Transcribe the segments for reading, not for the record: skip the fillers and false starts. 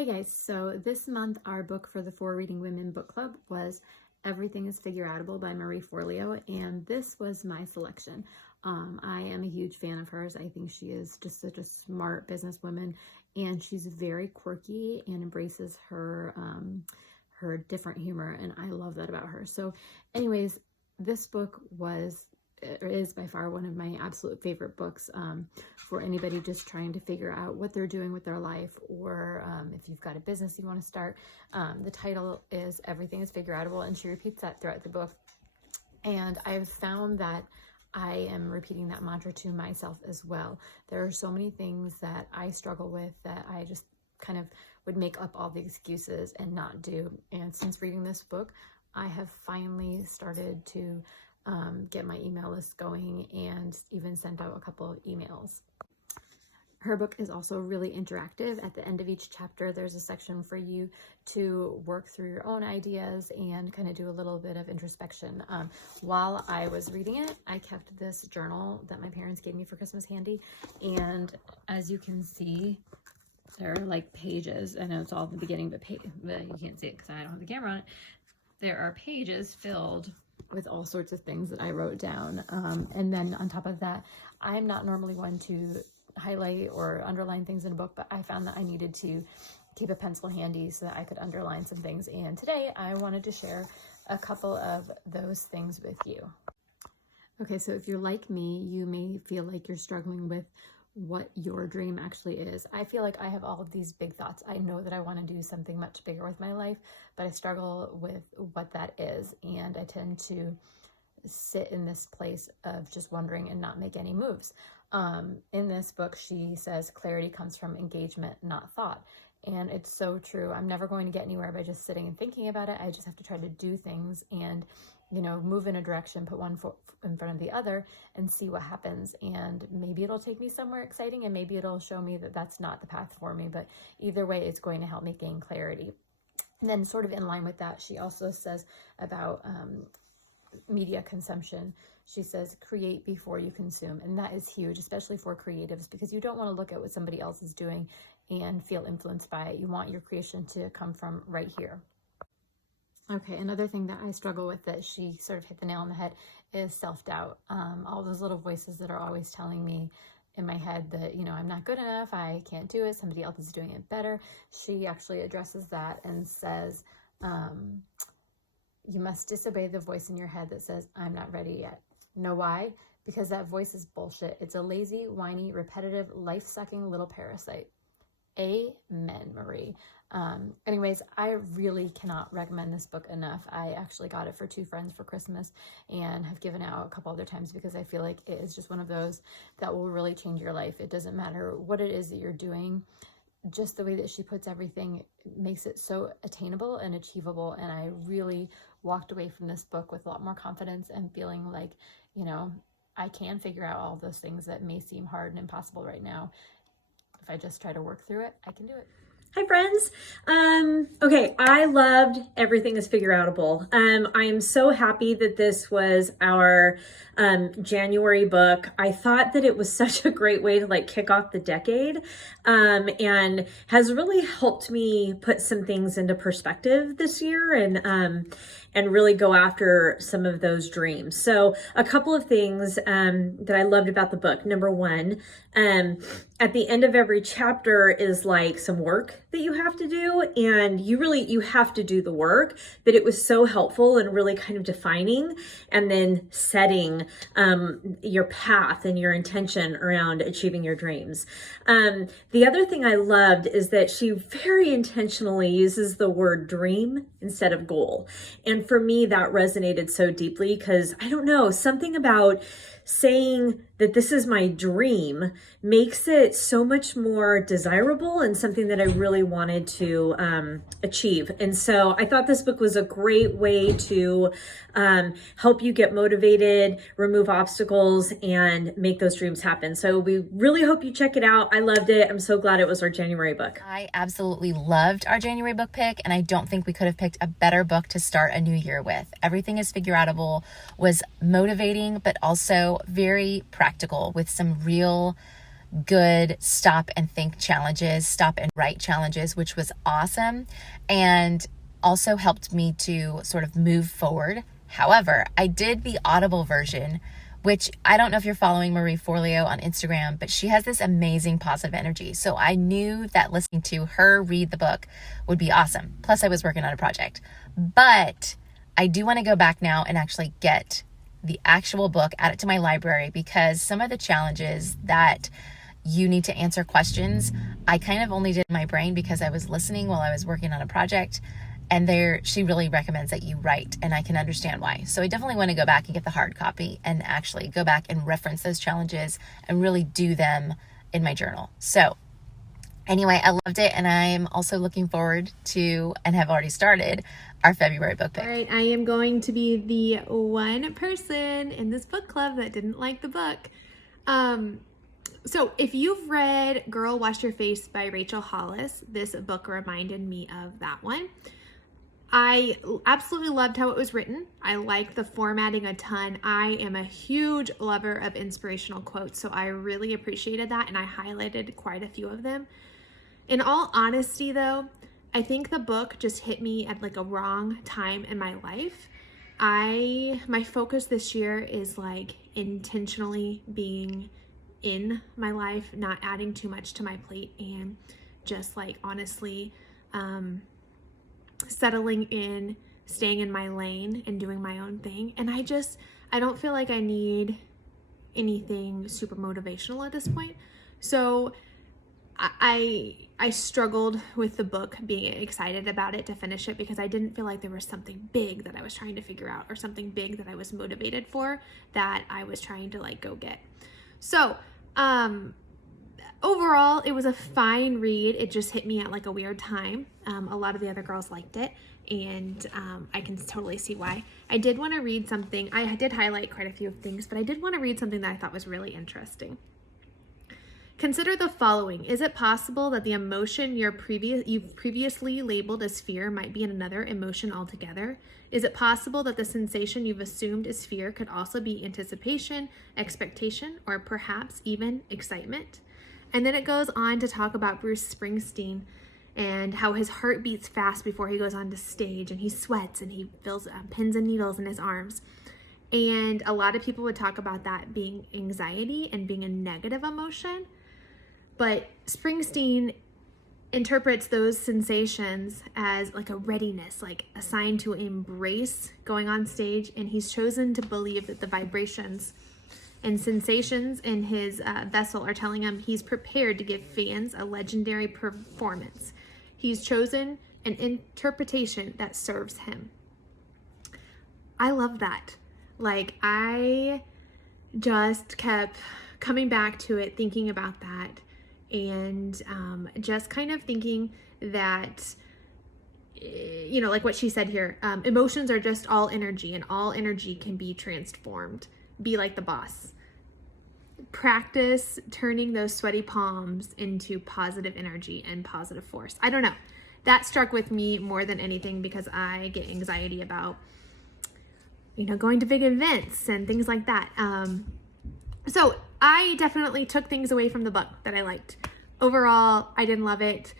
Hey guys, so this month our book for the 4ReadingWomen book club was Everything is Figureoutable by Marie Forleo, and this was my selection. I am a huge fan of hers. I think she is just such a smart businesswoman, and she's very quirky and embraces her different humor, and I love that about her. So anyways, this book is by far one of my absolute favorite books for anybody just trying to figure out what they're doing with their life, or if you've got a business you want to start. The title is Everything is Figureoutable, and she repeats that throughout the book. And I've found that I am repeating that mantra to myself as well. There are so many things that I struggle with that I just kind of would make up all the excuses and not do. And since reading this book, I have finally started to get my email list going and even sent out a couple of emails. Her book is also really interactive. At the end of each chapter, there's a section for you to work through your own ideas and kind of do a little bit of introspection. While I was reading it, I kept this journal that my parents gave me for Christmas handy. And as you can see, there are like pages. I know it's all in the beginning, but you can't see it because I don't have the camera on it. There are pages filled with all sorts of things that I wrote down. And then on top of that, I'm not normally one to highlight or underline things in a book, but I found that I needed to keep a pencil handy so that I could underline some things. And today I wanted to share a couple of those things with you. Okay, so if you're like me, you may feel like you're struggling with what your dream actually is. I feel like I have all of these big thoughts. I know that I want to do something much bigger with my life, but I struggle with what that is. And I tend to sit in this place of just wondering and not make any moves. In this book, she says clarity comes from engagement, not thought. And it's so true. I'm never going to get anywhere by just sitting and thinking about it. I just have to try to do things and, move in a direction, put one foot in front of the other and see what happens. And maybe it'll take me somewhere exciting, and maybe it'll show me that that's not the path for me. But either way, it's going to help me gain clarity. And then sort of in line with that, she also says about media consumption. She says, create before you consume. And that is huge, especially for creatives, because you don't want to look at what somebody else is doing and feel influenced by it. You want your creation to come from right here. Okay, another thing that I struggle with that she sort of hit the nail on the head is self-doubt. All those little voices that are always telling me in my head that, I'm not good enough, I can't do it, somebody else is doing it better. She actually addresses that and says, you must disobey the voice in your head that says, I'm not ready yet. Know why? Because that voice is bullshit. It's a lazy, whiny, repetitive, life-sucking little parasite. Amen, Marie. Anyways, I really cannot recommend this book enough. I actually got it for 2 friends for Christmas and have given out a couple other times because I feel like it is just one of those that will really change your life. It doesn't matter what it is that you're doing. Just the way that she puts everything makes it so attainable and achievable. And I really walked away from this book with a lot more confidence and feeling like, I can figure out all those things that may seem hard and impossible right now. If I just try to work through it, I can do it. Hi friends. Okay, I loved Everything is Figureoutable. I am so happy that this was our January book. I thought that it was such a great way to kick off the decade, and has really helped me put some things into perspective this year and really go after some of those dreams. So a couple of things that I loved about the book. Number one, at the end of every chapter is some work that you have to do, and you have to do the work, but it was so helpful and really kind of defining and then setting your path and your intention around achieving your dreams. The other thing I loved is that she very intentionally uses the word dream instead of goal. And for me, that resonated so deeply because I don't know, something about saying that this is my dream makes it so much more desirable and something that I really wanted to achieve. And so I thought this book was a great way to help you get motivated, remove obstacles, and make those dreams happen. So we really hope you check it out. I loved it. I'm so glad it was our January book. I absolutely loved our January book pick, and I don't think we could have picked a better book to start a new year with. Everything is Figureoutable was motivating, but also very practical with some real good stop and think challenges, stop and write challenges, which was awesome and also helped me to sort of move forward. However, I did the Audible version, which I don't know if you're following Marie Forleo on Instagram, but she has this amazing positive energy. So I knew that listening to her read the book would be awesome. Plus I was working on a project, but I do want to go back now and actually get the actual book, add it to my library, because some of the challenges that you need to answer questions, I kind of only did in my brain because I was listening while I was working on a project. And she really recommends that you write, and I can understand why. So I definitely want to go back and get the hard copy and actually go back and reference those challenges and really do them in my journal. So anyway, I loved it, and I'm also looking forward to, and have already started, our February book pick. All right, I am going to be the one person in this book club that didn't like the book. So if you've read Girl Wash Your Face by Rachel Hollis, this book reminded me of that one. I absolutely loved how it was written. I liked the formatting a ton. I am a huge lover of inspirational quotes, so I really appreciated that, and I highlighted quite a few of them. In all honesty, though, I think the book just hit me at like a wrong time in my life. My focus this year is like intentionally being in my life, not adding too much to my plate, and just like honestly, settling in, staying in my lane and doing my own thing. And I don't feel like I need anything super motivational at this point. So I struggled with the book, being excited about it to finish it, because I didn't feel like there was something big that I was trying to figure out, or something big that I was motivated for, that I was trying to like go get. So overall, it was a fine read. It just hit me at like a weird time. A lot of the other girls liked it, and I can totally see why. I did want to read something. I did highlight quite a few things, but I did want to read something that I thought was really interesting. Consider the following. Is it possible that the emotion you've previously labeled as fear might be another emotion altogether? Is it possible that the sensation you've assumed is fear could also be anticipation, expectation, or perhaps even excitement? And then it goes on to talk about Bruce Springsteen and how his heart beats fast before he goes on to stage, and he sweats, and he feels pins and needles in his arms. And a lot of people would talk about that being anxiety and being a negative emotion. But Springsteen interprets those sensations as like a readiness, like a sign to embrace going on stage. And he's chosen to believe that the vibrations and sensations in his vessel are telling him he's prepared to give fans a legendary performance. He's chosen an interpretation that serves him. I love that. Like, I just kept coming back to it, thinking about that, and just kind of thinking that, you know, like what she said here, emotions are just all energy, and all energy can be transformed. Be like the boss. Practice turning those sweaty palms into positive energy and positive force. I don't know. That struck with me more than anything, because I get anxiety about, you know, going to big events and things like that. So I definitely took things away from the book that I liked. Overall, I didn't love it.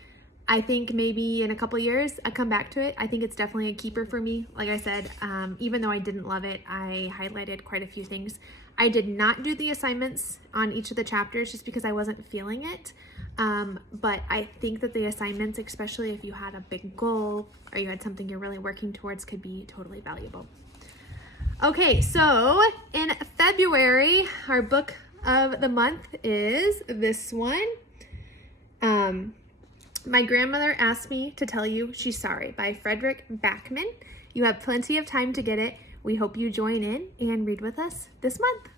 I think maybe in a couple years I'll come back to it. I think it's definitely a keeper for me. Like I said, even though I didn't love it, I highlighted quite a few things. I did not do the assignments on each of the chapters just because I wasn't feeling it. But I think that the assignments, especially if you had a big goal or you had something you're really working towards, could be totally valuable. Okay, so in February, our book of the month is this one. My Grandmother Asked Me to Tell You She's Sorry by Frederick Backman. You have plenty of time to get it. We hope you join in and read with us this month.